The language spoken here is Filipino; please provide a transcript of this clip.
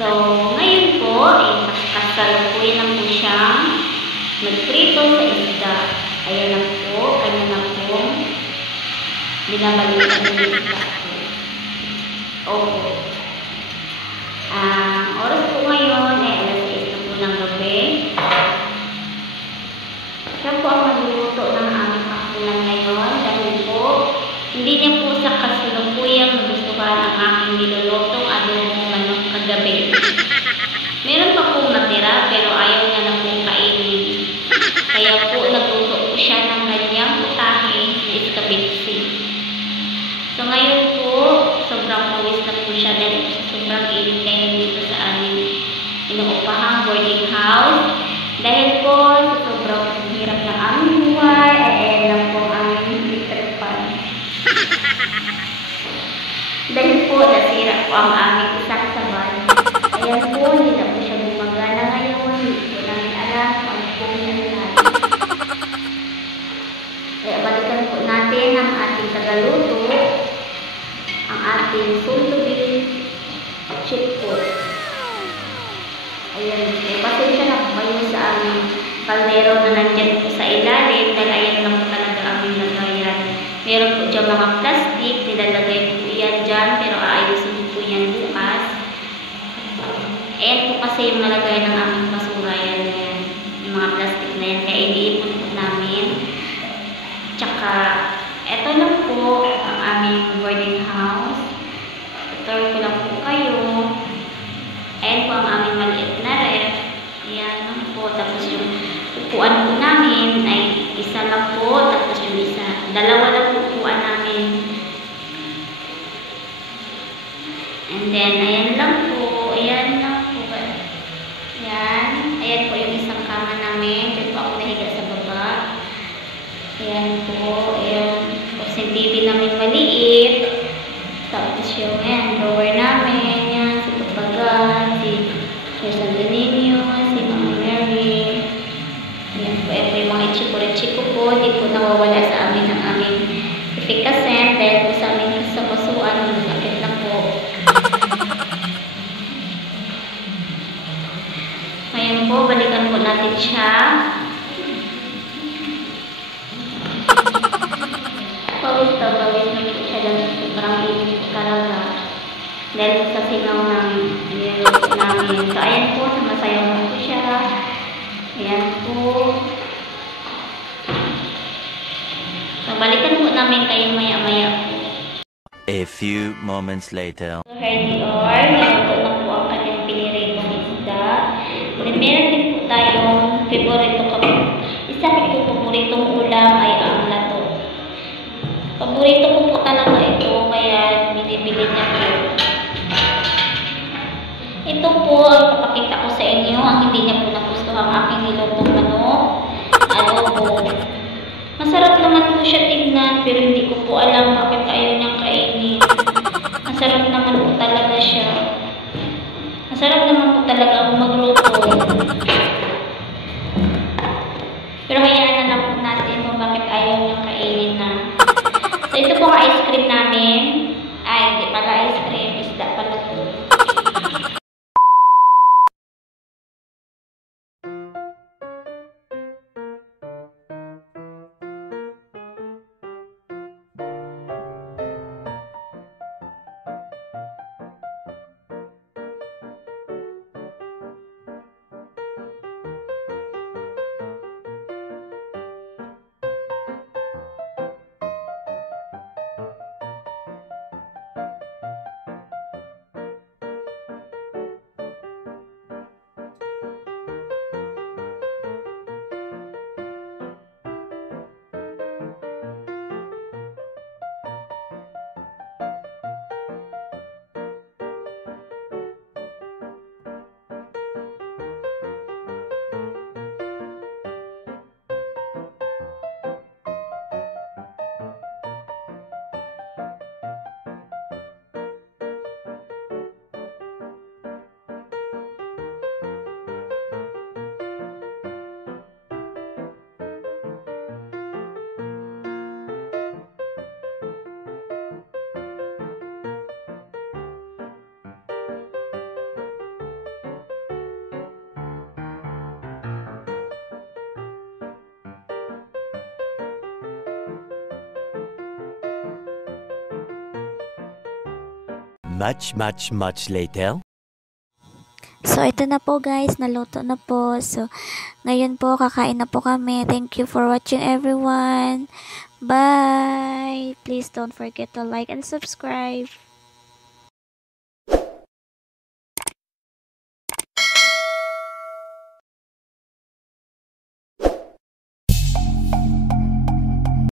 So, ngayon po, ay kasalukuyan na po siyang nagprito sa isda. Ayan na po, kanya na po binabalikan ng isda po. Opo. Ang oras po ngayon ay alas 6 na po ng gabi. Siya po ang magluluto ng aming hapunan ngayon dahil po hindi niya po sa kasalukuyang nagustuhan ang aking nilulutong adobong manok kagabi. Meron pa pong natira pero ayaw niya na pong kainin. Kaya po nagluto po siya ng kanyang putahe na iskabitsi. So ngayon po, sobrang pawis na po siya dahil sobrang init ngayon dito sa aming inuupahang boarding house. Dahil po sa sobrang hirap ng aming buhay, ay ayan lang po ang aming electric fan. Dahil po nasira po ang aming isang saban. Ayan po, hindi na po siya gumagana ngayon. Hindi po namin alam kung ano po nangyari. Kaya balikan po natin ang ating tagaluto, ang ating soon-to-be chipot. Ayan, pasensya na po kayo sa aming kaldero na nandyan po sa ilalim dahil ayan lang po talaga aming lagayan. Meron po dyan mga plastic, nilalagay po yan dyan pero aayusin po yan bukas. Ayan po kasi yung nalagay ng aming basura yan, yung mga plastic na yan, kaya iniipon po namin. Tsaka, eto lang po ang aming boarding house. Tutor ko lang po kayo. Ayan po ang aming maliit na ref. Ayan lang po. Tapos yung upuan po namin ay isa lang po. Tapos yung isa, dalawa lang po upuan namin. And then, ayan lang po. Ayan lang po. Ayan. Ayan po yung isang kama namin. Diyan po ako nahiga sa baba. Ayan po. Ayan. Tapos yung TV namin maliit. Tapos yung drawer namin. Ayan. Si Papaga. Si San Benigno. Si Mama Mary. Ayan po. Ito yung mga ichiko-ichiko po. Hindi po nawawala sa amin ang aming efficacy. Dahil po sa amin sa masuan. Magkakit na po. Ngayon po, balikan po natin siya. Bawis na po siya lang. Parang init po talaga. Dahil sa singaw ng niluto namin. So, ayan po, sumasayaw na po siya. Ayan po. So, balikan po namin kayo maya-maya po. A few moments later. So, ready or, niluto na po ang kanyang piniritong isda. Then, meron din po tayong favorito kami. Isa ko po paboritong ulam ay ang lato. Paborito ko po talaga ito, kaya binibili niya po. Ito po ang papakita ko sa inyo, ang hindi niya po nagustuhan ang aking nilutong manok. Adobo. Masarap naman po siya tingnan, pero hindi ko po alam bakit ayaw niyang kainin. Masarap naman po talaga siya. Masarap naman po talaga ako magluto. Pero hayaan na lang po natin kung bakit ayaw niyang kainin na. So, ito po ang ice cream namin. Ay, hindi pala ice cream. Isda pala po. much later. So, ito na po guys, naluto na po. So, ngayon po, kakain na po kami. Thank you for watching everyone. Bye! Please don't forget to like and subscribe.